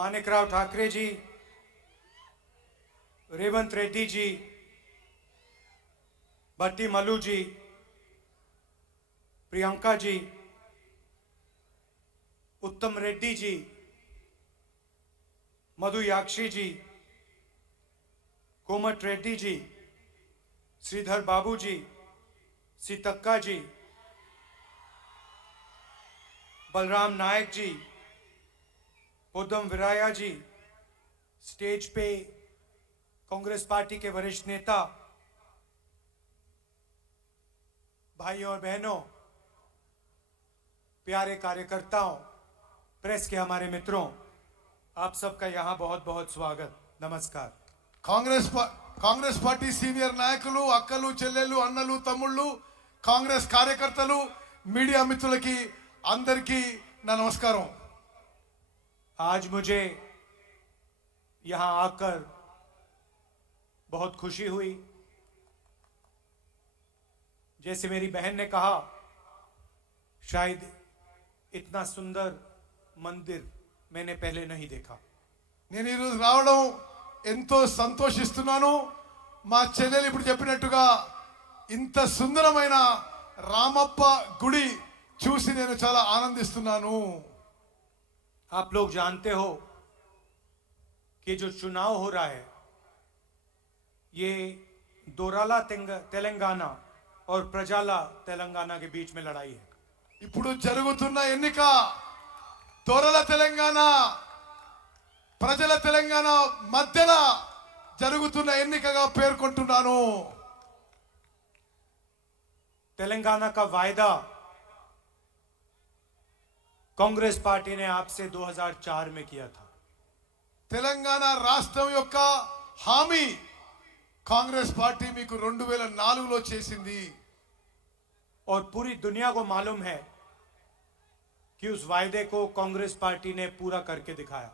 माणिकराव ठाकरे जी, रेवंत रेड्डी जी, भट्टी मल्लू जी, प्रियंका जी, उत्तम रेड्डी जी, मधु याक्षी जी, कोमट रेड्डी जी, श्रीधर बाबू जी, सीतक्का जी, बलराम नायक जी, उद्धम विराया जी, स्टेज पे कांग्रेस पार्टी के वरिष्ठ नेता, भाइयों और बहनों, प्यारे कार्यकर्ताओं, प्रेस के हमारे मित्रों, आप सबका यहां बहुत बहुत स्वागत, नमस्कार। కాంగ్రెస్ పార్టీ సీనియర్ నాయకులు, అక్కలు, చెల్లెళ్ళు, అన్నలు, తమ్ముళ్ళు, కాంగ్రెస్ కార్యకర్తలు, మీడియా మిత్రులకి అందరికీ నా నమస్కారం। आज मुझे यहां आकर बहुत खुशी हुई। जैसे मेरी बहन ने कहा, शायद इतना सुंदर मंदिर मैंने पहले नहीं देखा। నేను ఈ రోజు రావడం ఎంతో సంతోషిస్తున్నాను। మా చెల్లెలు ఇప్పుడు చెప్పినట్టుగా ఇంత సుందరమైన రామప్ప గుడి చూసి నేను చాలా ఆనందిస్తున్నాను। आप लोग जानते हो कि जो चुनाव हो रहा है ये दोराला तेलंगाना और प्रजाला तेलंगाना के बीच में लड़ाई है। ఇప్పుడు జరుగుతున్న ఎన్నిక దొరల తెలంగాణ ప్రజల తెలంగాణ మధ్యలో జరుగుతున్న ఎన్నికగా పేర్కొంటున్నాను। तेलंगाना का वायदा कांग्रेस पार्टी ने आपसे 2004 में किया था। తెలంగాణ రాష్ట్రం యొక్క హామీ కాంగ్రెస్ పార్టీ మీకు 2004లో చేసింది। और पूरी दुनिया को मालूम है कि उस वायदे को कांग्रेस पार्टी ने पूरा करके दिखाया।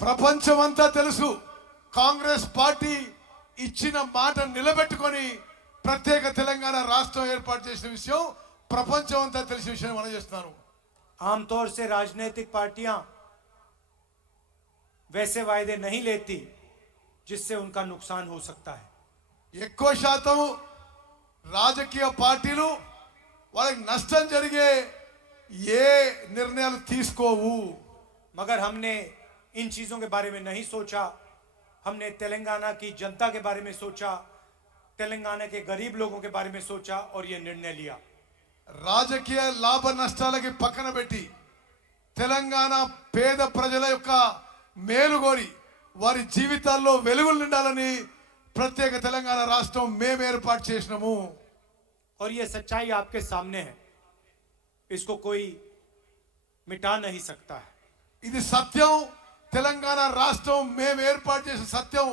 ప్రపంచమంతా తెలుసు, కాంగ్రెస్ పార్టీ ఇచ్చిన మాట నిలబెట్టుకొని ప్రత్యేక తెలంగాణ రాష్ట్రం ఏర్పాటు చేసిన విషయం ప్రపంచమంతా తెలిసిన విషయం మనం చేస్తున్నాను। आमतौर से राजनीतिक पार्टियां वैसे वायदे नहीं लेती जिससे उनका नुकसान हो सकता है। ఎక్కువ శాతం రాజకీయ పార్టీలు వాళ్ళకి నష్టం జరిగే ఏ నిర్ణయాలు తీసుకోవు। मगर हमने इन चीजों के बारे में नहीं सोचा। हमने तेलंगाना की जनता के बारे में सोचा, तेलंगाना के गरीब लोगों के बारे में सोचा और यह निर्णय लिया। రాజకీయ లాభ నష్టాలకి పక్కన పెట్టి తెలంగాణ పేద ప్రజల యొక్క మేలుగోరి వారి జీవితాల్లో వెలుగులు నిండాలని ప్రత్యేక తెలంగాణ రాష్ట్రం మేము ఏర్పాటు చేసినాము। और यह सच्चाई आपके सामने है, इसको कोई मिटा नहीं सकता है। ఇది సత్యం। తెలంగాణ రాష్ట్రం మేము ఏర్పాటు చేసిన సత్యం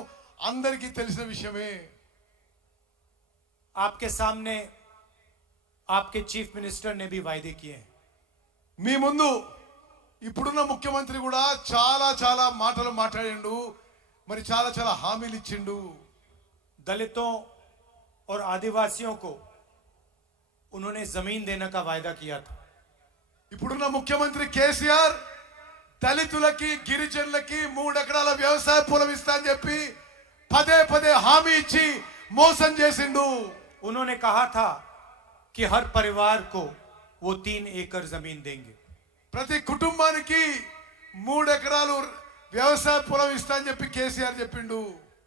అందరికీ తెలిసిన విషయమే। आपके सामने आपके चीफ मिनिस्टर ने भी वायदे किए हैं। మీ ముందు ఇప్పుడున్న ముఖ్యమంత్రి కూడా చాలా చాలా మాటలు మాట్లాడిండు, మరి చాలా చాలా హామీలు ఇచ్చిండు। दलितों और आदिवासियों को उन्होंने जमीन देने का वायदा किया था। ఇప్పుడున్న ముఖ్యమంత్రి కేసీఆర్ దళితులకి గిరిజనులకి 3 ఎకరాల వ్యవసాయ పొలం ఇస్తా అని చెప్పి పదే పదే హామీ ఇచ్చి మోసం చేసిండు। उन्होंने कहा था कि हर परिवार को वो 3 एकड़ जमीन देंगे। ప్రతి కుటుంబానికి 3 ఎకరాలు వ్యవసాయ పొలం ఇస్తా అని చెప్పి కేసీఆర్ చెప్పిండు।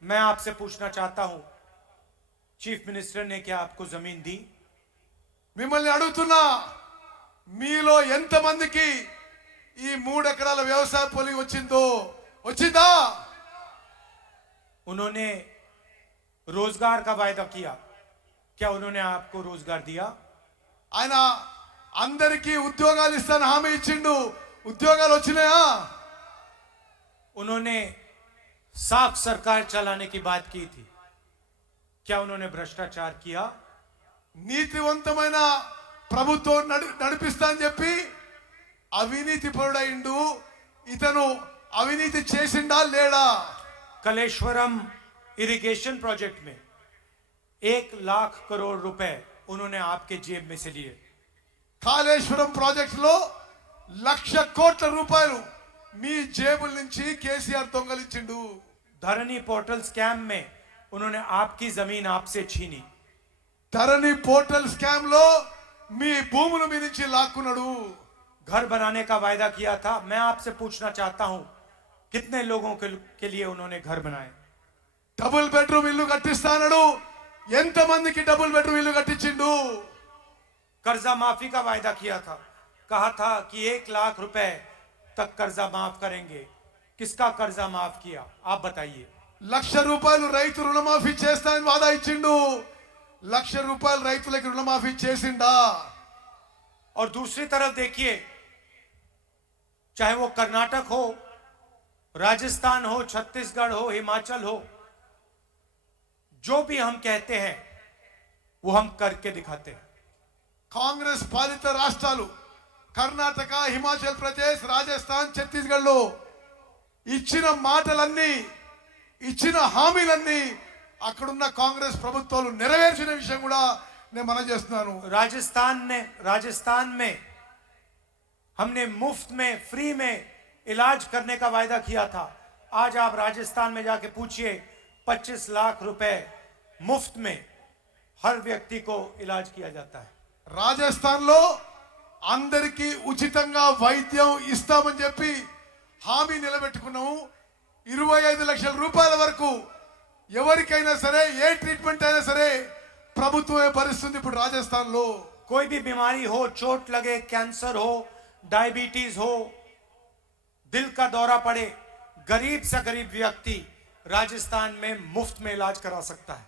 मैं आपसे पूछना चाहता हूं, चीफ मिनिस्टर ने क्या आपको जमीन दी? మిమ్మల్ని అడుగుతున్నా, మీలో ఎంతమందికి ఈ 3 ఎకరాల వ్యవసాయ పొలం వచ్చిందా? उन्होंने रोजगार का वायदा किया, क्या उन्होंने आपको रोजगार दिया? ఆయన అందరికీ ఉద్యోగాలు ఇస్తాను హామీ ఇచ్చిండు, ఉద్యోగాలు వచ్చినాయా? उन्होंने साफ सरकार चलाने की बात की थी, क्या उन्होंने भ्रष्टाचार किया? నీతివంతమైన ప్రభుత్వం నడిపిస్తా అని చెప్పి అవినీతి పరుడైండు। ఇతను అవినీతి చేసిండా లేడా? कलेश्वरम इरिगेशन प्रोजेक्ट में 1 लाख करोड़ रुपए उन्होंने आपके जेब में से लिए। కాళేశ్వరం ప్రాజెక్ట్ లో 1,00,000 కోట్ల రూపాయలు మీ జేబుల నుంచి కేసీఆర్ దొంగలించిండు. धरनी पोर्टल स्कैम में उन्होंने आपकी जमीन आपसे छीनी। ధరణి పోర్టల్ స్కామ్ లో మీ భూములు మీ నుంచి లాక్కున్నాడు. घर बनाने का वायदा किया था। मैं आपसे पूछना चाहता हूं कितने लोगों के लिए उन्होंने घर बनाए? డబుల్ బెడ్రూమ్ ఇల్లు కట్టిస్తానడు. ఎంత మందికి డబుల్ బెడ్రూమ్ ఇల్లు కట్టించిండు? कर्जा माफी का वायदा किया था, कहा था कि 1 लाख रुपए तक कर्जा माफ करेंगे। किसका कर्जा माफ किया आप बताइए? ₹1,00,000 రైతు రుణమాఫీ చేస్తానని వాదా ఇచ్చిండు. ₹1,00,000 రైతులకు రుణమాఫీ చేసిండా? और दूसरी तरफ देखिए, चाहे वो कर्नाटक हो, राजस्थान हो, छत्तीसगढ़ हो, हिमाचल हो, जो भी हम कहते हैं वो हम करके दिखाते हैं। కాంగ్రెస్ పాలిత రాష్ట్రాలు కర్ణాటక, హిమాచల్ ప్రదేశ్, రాజస్థాన్, ఛత్తీస్గఢ్లో ఇచ్చిన మాటలన్నీ, ఇచ్చిన హామీలన్నీ అక్కడున్న కాంగ్రెస్ ప్రభుత్వాలు నెరవేర్చిన విషయం కూడా నేను మనం చేస్తున్నాను. राजस्थान में हमने मुफ्त में, फ्री में इलाज करने का वायदा किया था। आज आप राजस्थान में जाके पूछिए, 25 लाख रुपए मुफ्त में हर व्यक्ति को इलाज किया जाता है। రాజస్థాన్ లో అందరికీ ఉచితంగా వైద్యం ఇస్తామని చెప్పి హామీ నిలబెట్టుకున్నాము. 25 లక్షల రూపాయల వరకు ఎవరికైనా సరే, ఏ ట్రీట్మెంట్ అయినా సరే ప్రభుత్వమే భరిస్తుంది ఇప్పుడు రాజస్థాన్ లో. कोई भी बीमारी हो, चोट लगे, कैंसर हो, डायबिटीज हो, दिल का दौरा पड़े, गरीब से गरीब व्यक्ति राजस्थान में मुफ्त में इलाज करा सकता है।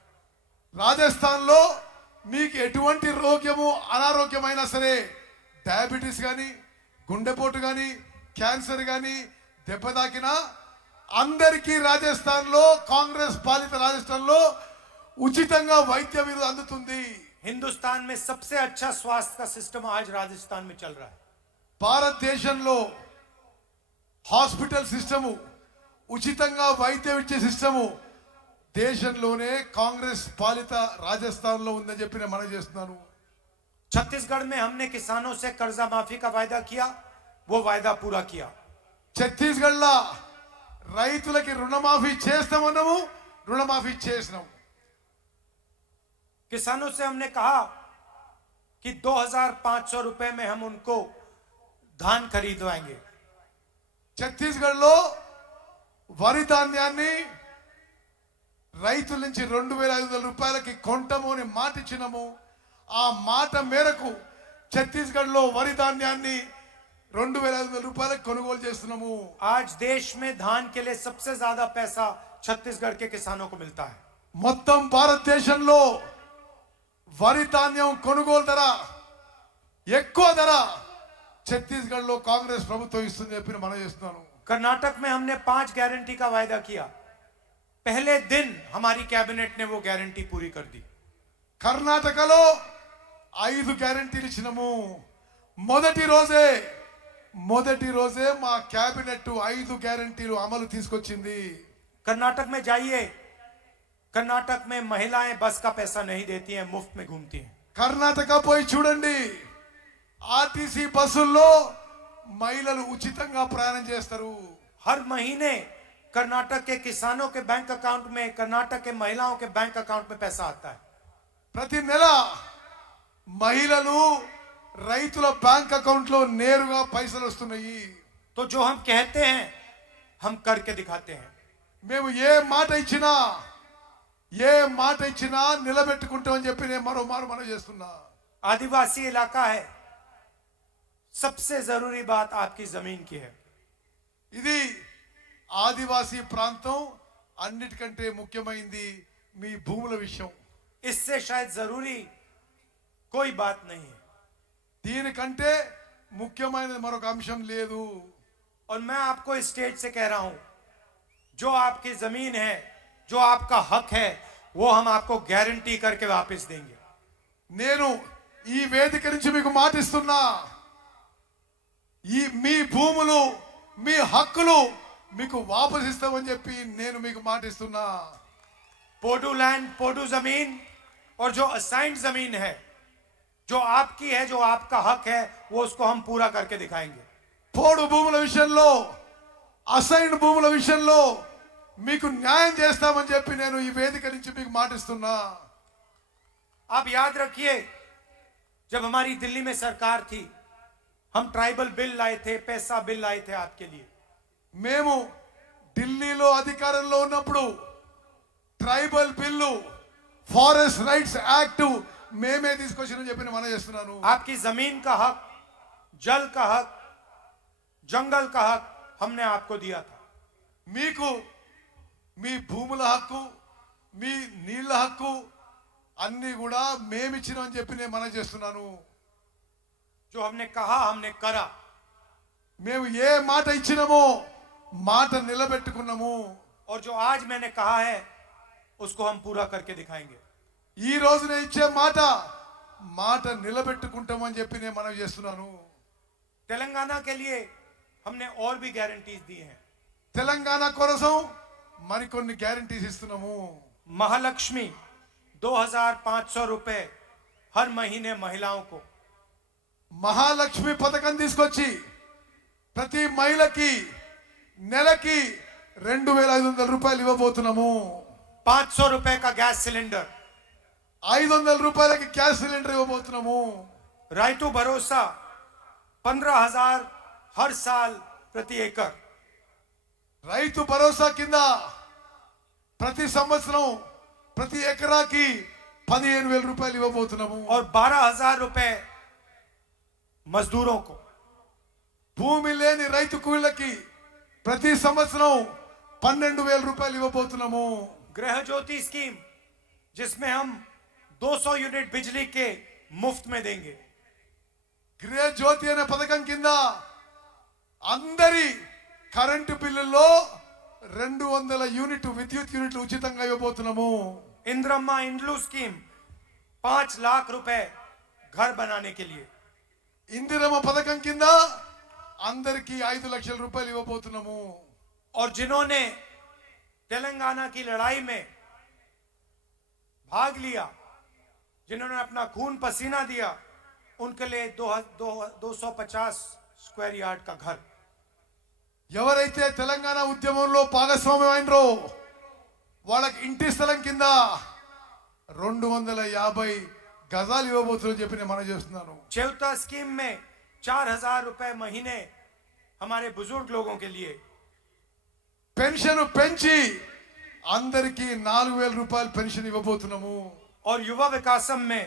రాజస్థాన్ లో మీకు ఎటువంటి రోగము, అనారోగ్యమైనా సరే, డయాబెటీస్ కానీ, గుండెపోటు కానీ, క్యాన్సర్ కానీ దెబ్బ తాకినా అందరికీ రాజస్థాన్ లో, కాంగ్రెస్ పాలిత రాజస్థాన్ లో ఉచితంగా వైద్యం అందుతుంది. हिंदुस्तान में सबसे अच्छा स्वास्थ्य का सिस्टम आज राजस्थान में चल रहा है। భారతదేశంలో హాస్పిటల్ సిస్టము, ఉచితంగా వైద్యం ఇచ్చే సిస్టము దేశంలోనే కాంగ్రెస్ పాలిత రాజస్థాన్ లో ఉందని చెప్పి నేను మనం చేస్తున్నాను. छत्तीसगढ़ में हमने किसानों से कर्जा माफी का वायदा किया, वो वायदा पूरा किया। ఛత్తీస్గఢ్ లా రైతులకి రుణమాఫీ చేస్తామన్నాము, రుణమాఫీ చేసినాము. किसानों से हमने कहा कि 2,500 रुपए में हम उनको धान खरीदवाएंगे। ఛత్తీస్గఢ్ లో వరి ధాన్యాన్ని రైతుల నుంచి 2,500 రూపాయలకి కొంటాము అని మాట ఇచ్చినాము. ఆ మాట మేరకు ఛత్తీస్గఢ్ లో వరి ధాన్యాన్ని 2,500 రూపాయలకు కొనుగోలు చేస్తున్నాము. आज देश में धान के लिए सबसे ज्यादा पैसा छत्तीसगढ़ के किसानों को मिलता है। మొత్తం భారతదేశంలో వరి ధాన్యం కొనుగోలు ధర, ఎక్కువ ధర ఛత్తీస్గఢ్ లో కాంగ్రెస్ ప్రభుత్వం ఇస్తుంది చెప్పి మనం చేస్తున్నాను. कर्नाटक में हमने 5 गारंटी का वायदा किया। पहले दिन हमारी कैबिनेट ने वो गारंटी पूरी कर दी। కర్ణాటకలో 5 గ్యారెంటీలు ఇచ్చినాము. మొదటి రోజే మా కేబినెట్ 5 గ్యారెంటీలు అమలు తీసుకొచ్చింది. कर्नाटक में जाइए, कर्नाटक में महिलाएं बस का पैसा नहीं देती हैं, मुफ्त में घूमती हैं। కర్ణాటక పోయి చూడండి, ఆర్టీసీ బస్సుల్లో మహిళలు ఉచితంగా ప్రయాణం చేస్తారు. हर महीने कर्नाटक के किसानों के बैंक अकाउंट में, कर्नाटक के महिलाओं के बैंक अकाउंट में पैसा आता है। ప్రతి నెల మహిళలు రైతుల బ్యాంక్ అకౌంట్ లో నేరుగా పైసలు వస్తున్నాయి. तो जो हम कहते हैं हम करके दिखाते हैं। మేము ఏ మాట ఇచ్చినా నిలబెట్టుకుంటామని చెప్పి నేను మరోమారు మనం చేస్తున్నా. आदिवासी इलाका है, सबसे जरूरी बात आपकी जमीन की है। ఇది ఆదివాసీ ప్రాంతం, అన్నిటికంటే ముఖ్యమైనది మీ భూముల విషయం. इससे शायद जरूरी कोई बात नहीं है। దీనికంటే ముఖ్యమైనది మరొక అంశం లేదు. और मैं आपको इस स्टेज से कह रहा हूं, जो आपकी जमीन है, जो आपका हक है, वो हम आपको गारंटी करके वापस देंगे। నేను ఈ వేదిక నుంచి మీకు మాటిస్తున్నా, మీ భూములు, మీ హక్కులు మీకు వాపస్ ఇస్తామని చెప్పి నేను మీకు మాటిస్తున్నా. पोडू लैंड, पोडू जमीन और जो असाइंड जमीन है, जो आपकी है, जो आपका हक है, वो उसको हम पूरा करके दिखाएंगे। పోడు భూముల విషయంలో అసైన్డ్ భూముల విషయంలో మీకు న్యాయం చేస్తామని చెప్పి నేను ఈ వేదిక నుంచి మీకు మాటిస్తున్నా. आप याद रखिए, जब हमारी दिल्ली में सरकार थी, हम ट्राइबल बिल लाए थे, पैसा बिल लाए थे आपके लिए. మేము ఢిల్లీలో అధికారంలో ఉన్నప్పుడు tribal bill, forest rights act మేమే తీసుకొచ్చిన చెప్పి మనం చేస్తున్నాను. आपकी जमीन का हक, जल का हक, जंगल का हक हमने आपको दिया था. మీకు మీ భూముల హక్కు, మీ నీళ్ల హక్కు అన్ని కూడా మేమిచ్చినామని చెప్పి నేను మనం చేస్తున్నాను. जो हमने कहा हमने करा. మేము ఏ మాట ఇచ్చినామో మాట నిలబెట్టుకున్నాము. और जो आज मैंने कहा है उसको हम पूरा करके दिखाएंगे. ఈ రోజు నేను ఇచ్చే మాట నిలబెట్టుకుంటామని చెప్పి నేను మనం చేస్తున్నాను. तेलंगाना के लिए हमने और भी गारंटीज दी हैं. తెలంగాణ కోసం మరికొన్ని గ్యారంటీస్ ఇస్తున్నాము. महालक्ष्मी 2500 रुपए हर महीने महिलाओं को. మహాలక్ష్మి పథకం తీసుకొచ్చి ప్రతి మహిళకి నెలకి 2500 రూపాయలు ఇవ్వబోతున్నాము. 500 रुपए का गैस सिलेंडर. 500 రూపాయలకి గ్యాస్ సిలిండర్ ఇవ్వబోతున్నాము. राइतू भरोसा 15,000 हर साल प्रति एकड़. రైతు భరోసా కింద ప్రతి సంవత్సరం ప్రతి ఎకరాకి 15,000 రూపాయలు ఇవ్వబోతున్నాము. और 12,000 रुपए मजदूरों को. భూమి లేని రైతు కూలీలకి ప్రతి సంవత్సరం 12,000 రూపాయలు ఇవ్వబోతున్నాము. गृह ज्योति स्कीम जिसमें हम 200 यूनिट बिजली के मुफ्त में देंगे. గృహ జ్యోతి అనే పథకం కింద అందరి కరెంటు బిల్లుల్లో 200 యూనిట్ విద్యుత్ యూనిట్లు ఉచితంగా ఇవ్వబోతున్నాము. इंद्रम्मा इंड्लू स्कीम 5 लाख रुपए घर बनाने के लिए. ఇందిరమ్మ పథకం కింద అందరికి 5 లక్షల రూపాయలు ఇవ్వబోతున్నాము. और जिन्होंने तेलंगाना की लड़ाई में भाग लिया, जिन्होंने अपना खून पसीना दिया, उनके लिए 250 स्क्वायर यार्ड का घर. ఎవరైతే తెలంగాణ ఉద్యమంలో భాగస్వామ్యం అయినరో వాళ్ళకి ఇంటి స్థలం కింద 250 గజాలు ఇవ్వబోతుందని చెప్పి నేను మనం చేస్తున్నాను. चेवता स्कीम में 4,000 रुपए महीने हमारे बुजुर्ग लोगों के लिए. పెన్షన్ పెంచి అందరికి 4,000 రూపాయలు పెన్షన్ ఇవ్వబోతున్నాము. और युवा विकासम में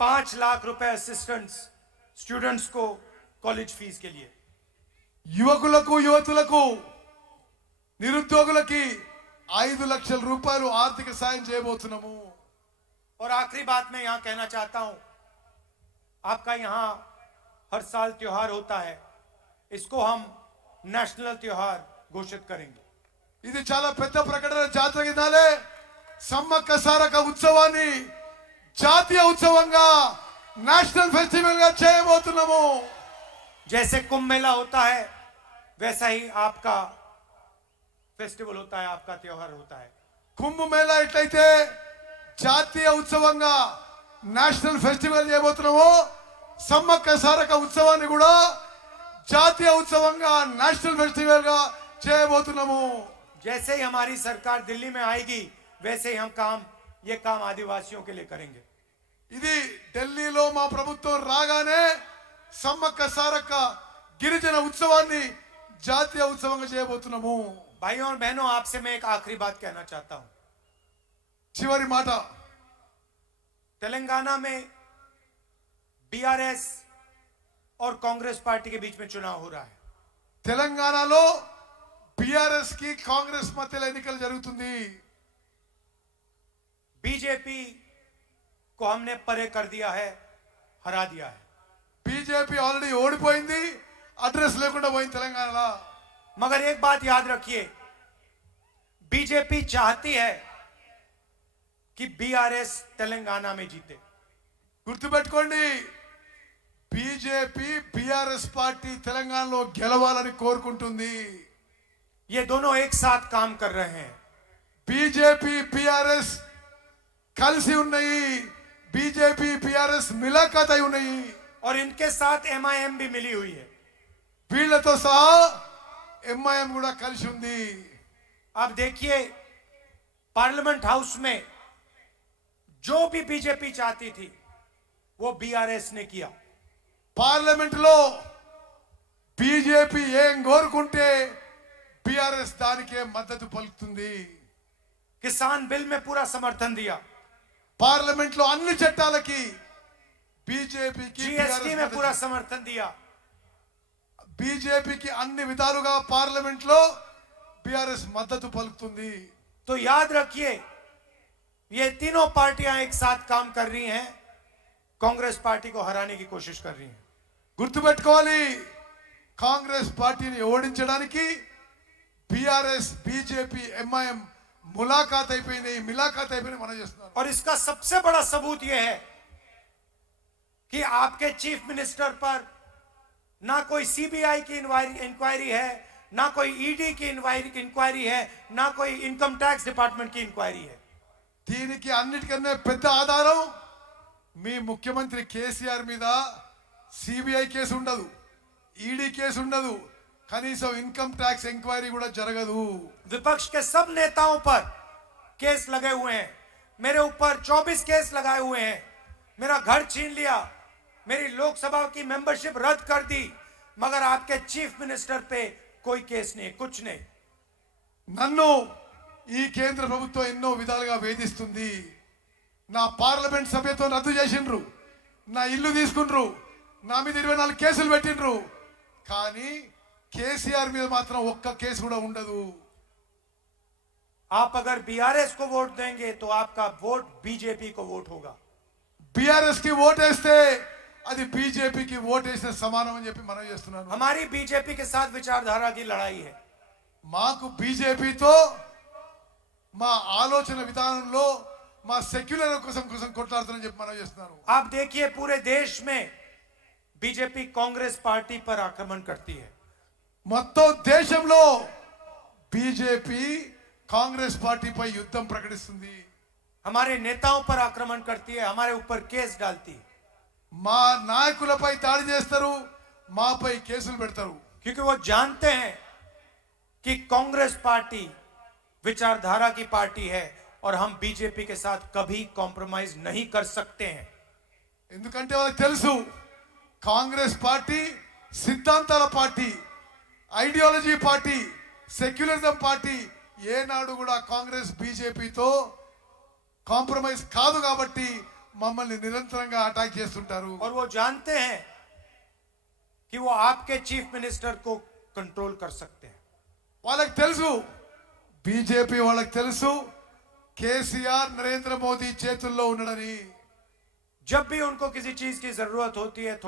5 लाख रुपए असिस्टेंट्स स्टूडेंट्स को कॉलेज फीस के लिए. యువకులకు యువతులకు నిరుద్యోగులకి 5 లక్షల రూపాయలు ఆర్థిక సాయం చేయబోతున్నాము. और आखिरी बात मैं यहां कहना चाहता हूं, आपका यहां हर साल त्योहार होता है, इसको हम नेशनल त्योहार घोषित करेंगे. ఇది చాలా పెద్ద ప్రకటన. జాతీయ గిదాలే సమ్మక్క సారక ఉత్సవాన్ని జాతీయ ఉత్సవంగా నేషనల్ ఫెస్టివల్ గా చేయబోతున్నాము. जैसे कुंभ मेला होता है वैसा ही आपका फेस्टिवल होता है, आपका त्योहार होता है. కుంభ మేళా ఎట్లయితే జాతీయ ఉత్సవంగా నేషనల్ ఫెస్టివల్ చేయబోతున్నామో సమ్మక్క సారక ఉత్సవాన్ని కూడా జాతీయ ఉత్సవంగా నేషనల్ ఫెస్టివల్ గా చేయబోతున్నాము. जैसे ही हमारी सरकार दिल्ली में आएगी वैसे ही हम ये काम आदिवासियों के लिए करेंगे. ఇది ఢిల్లీలో మా ప్రభుత్వం రాగానే సమ్మక్క సారక్క గిరిజన ఉత్సవాన్ని జాతీయ ఉత్సవంగా చేయబోతున్నాము. भाइयों और बहनों, आपसे मैं एक आखिरी बात कहना चाहता हूं. చివరి మాట, तेलंगाना में बीआरएस और कांग्रेस पार्टी के बीच में चुनाव हो रहा है. తెలంగాణలో బిఆర్ఎస్ కి కాంగ్రెస్ మధ్యలో ఎన్నికలు జరుగుతుంది. बीजेपी को हमने परे कर दिया है, हरा दिया है. బీజేపీ ఆల్రెడీ ఓడిపోయింది, అడ్రస్ లేకుండా పోయింది తెలంగాణలో. मगर एक बात याद रखिए, बीजेपी चाहती है कि बीआरएस तेलंगाना में जीते. గుర్తుపెట్టుకోండి, బీజేపీ బీఆర్ఎస్ పార్టీ తెలంగాణలో గెలవాలని కోరుకుంటుంది. ये दोनों एक साथ काम कर रहे हैं. బీజేపీ బీఆర్ఎస్ కలిసి ఉన్నాయి. బీజేపీ బీఆర్ఎస్ మిలాఖాత్ అయి ఉన్నాయి. और इनके साथ एमआईएम भी मिली हुई है. వీళ్లతో సహా ఎంఐఎం కూడా కలిసి ఉంది. आप देखिए पार्लियामेंट हाउस में जो भी बीजेपी चाहती थी वो बीआरएस ने किया. పార్లమెంట్ లో బీజేపీ ఏం కోరుకుంటే బీఆర్ఎస్ దానికే మద్దతు పలుకుతుంది. किसान बिल में पूरा समर्थन दिया. పార్లమెంట్ లో అన్ని చట్టాలకి బీజేపీకి जीएसटी में पूरा समर्थन दिया. బీజేపీకి అన్ని విధాలుగా పార్లమెంట్ లో బీఆర్ఎస్ మద్దతు పలుకుతుంది. तो याद रखिए ये तीनों पार्टियां एक साथ काम कर रही हैं, कांग्रेस पार्टी को हराने की कोशिश कर रही हैं. గుర్తుపెట్టుకోవాలి, కాంగ్రెస్ పార్టీని ఓడించడానికి బీఆర్ఎస్ బీజేపీ ఎంఐఎం ములాఖాత్ అయిపోయినాయి, మిలాఖాత్ అయిపోయినాయి మనం చేస్తున్నాం. और इसका सबसे बड़ा सबूत यह है कि आपके चीफ मिनिस्टर पर ना कोई सीबीआई की इंक्वायरी है, ना कोई ईडी की इंक्वायरी है, ना कोई इनकम टैक्स डिपार्टमेंट की इंक्वायरी है. దీనికి అన్నిటికన్నా పెద్ద ఆధారం మీ ముఖ్యమంత్రి కేసీఆర్ మీద సిబిఐ కేసు ఉండదు, ఈడీ కేసు ఉండదు, కనీసం ఇన్కమ్ ట్యాక్స్ ఎంక్వైరీ కూడా జరగదు. विपक्ष के सब नेताओं पर केस लगे हुए हैं. मेरे ऊपर 24 केस लगाए हुए हैं. मेरा घर छीन लिया, मेरी लोकसभा की मेंबरशिप रद्द कर दी, मगर आपके चीफ मिनिस्टर पे कोई केस नहीं, कुछ नहीं. నన్ను ఈ కేంద్ర ప్రభుత్వం ఎన్నో విధాలుగా వేధిస్తుంది. నా పార్లమెంట్ సభ్యత్వం రద్దు చేసిండ్రు, నా ఇల్లు తీసుకుండ్రు, నా మీద 24 కేసులు పెట్టిండ్రు, కానీ కేసీఆర్ మీద మాత్రం ఒక్క కేసు కూడా ఉండదు. आप अगर बीआरएस को वोट देंगे तो आपका वोट बीजेपी को वोट होगा. బీఆర్ఎస్ కి ఓటేస్తే అది బీజేపీకి ఓటేసిన సమానం అని చెప్పి మనం చేస్తున్నాను. हमारी बीजेपी के साथ विचारधारा की लड़ाई है. మాకు బీజేపీతో మా ఆలోచన విధానంలో మా సెక్యులర్ కోసం కొట్లాడుతానని చెప్పి మనం చేస్తున్నాను. आप देखिए पूरे देश में बीजेपी कांग्रेस पार्टी पर आक्रमण करती है. మొత్తం దేశంలో బీజేపీ కాంగ్రెస్ పార్టీపై యుద్ధం ప్రకటిస్తుంది. हमारे नेताओं पर आक्रमण करती है, हमारे ऊपर केस डालती है. మా నాయకులపై దాడి చేస్తారు, మాపై కేసులు పెడతారు. क्योंकि वो जानते हैं कि कांग्रेस पार्टी विचारधारा की पार्टी है और हम बीजेपी के साथ कभी कॉम्प्रोमाइज नहीं कर सकते हैं. ఎందుకంటే వాళ్ళకి తెలుసు కాంగ్రెస్ పార్టీ సిద్ధాంతాల party, ideology party, secularism party. ఏనాడు కూడా కాంగ్రెస్ బీజేపీతో కాంప్రమైజ్ కాదు కాబట్టి మమ్మల్ని నిరంతరంగా అటాక్ చేస్తుంటారు. और वो जानते हैं कि वो आपके चीफ मिनिस्टर को कंट्रोल कर सकते हैं. వాళ్ళకి తెలుసు, బీజేపీ వాళ్ళకి తెలుసు కేసీఆర్ నరేంద్ర మోదీ చేతుల్లో ఉన్నాడని. जब भी उनको किसी चीज की जरूरत होती है थोड़ा